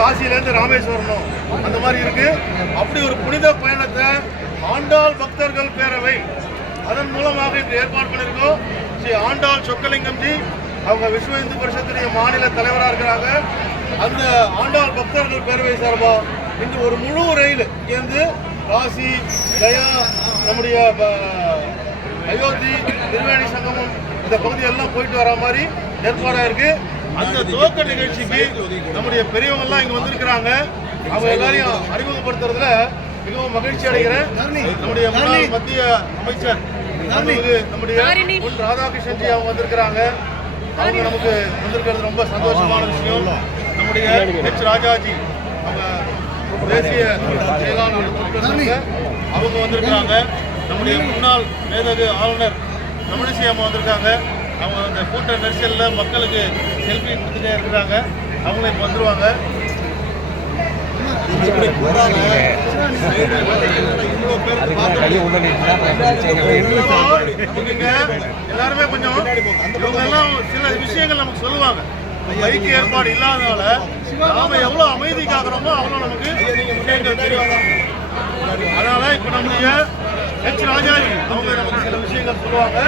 காசியிலேருந்து ராமேஸ்வரனும் அந்த மாதிரி இருக்கு. அப்படி ஒரு புனித பயணத்தை ஆண்டாள் பக்தர்கள் பேரவை அதன் மூலமாக இன்று ஏற்பாடு பண்ணியிருக்கோம். ஸ்ரீ ஆண்டாள் சொக்கலிங்கம்ஜி அவங்க விஸ்வ இந்து பரிஷத்துடைய மாநில தலைவராக இருக்கிறாங்க. அந்த ஆண்டாள் பக்தர்கள் பேரவை சார்பாக இன்று ஒரு முழு ரயில் இங்கேருந்து காசி, கயா, நம்முடைய அயோத்தி, திருவேணி சங்கமம் இந்த பகுதியெல்லாம் போயிட்டு வர மாதிரி ஏற்பாடாக இருக்கு. அந்த துவக்க நிகழ்ச்சிக்கு நம்முடைய பெரியவங்கெல்லாம் இங்கே வந்திருக்கிறாங்க. அவங்க எல்லாரையும் அறிமுகப்படுத்துறதுல மிகவும் மகிழ்ச்சி அடைகிறேன். நம்முடைய முன்னாள் மத்திய அமைச்சர் நம்முடைய பொன் ராதாகிருஷ்ணன்ஜி அவங்க வந்திருக்கிறாங்க. அவங்க நமக்கு வந்திருக்கிறது ரொம்ப சந்தோஷமான விஷயம். நம்முடைய ஹெச் ராஜாஜி அவங்க தேசிய செயலாளர் அவங்க வந்திருக்கிறாங்க. நம்முடைய முன்னாள் மேதகு ஆளுநர் தமிழிசை அம்மா வந்திருக்காங்க. அவங்க அந்த கூட்ட நெரிசலில் மக்களுக்கு செல்ஃபி கொடுத்துட்டே இருக்கிறாங்க. அவங்களும் இப்போ வந்துடுவாங்க. எல்லாருமே கொஞ்சம் இவங்க எல்லாம் சில விஷயங்கள் நமக்கு சொல்லுவாங்க. பைக் ஏற்பாடு இல்லாதனால நாம எவ்வளவு அமைதி காக்கிறோமோ அவ்வளோ நமக்கு விஷயங்கள் தெரியும். அதனால இப்ப நம்முடைய ஹெச் ராஜாஜி அவங்க நமக்கு சில விஷயங்கள் சொல்லுவாங்க.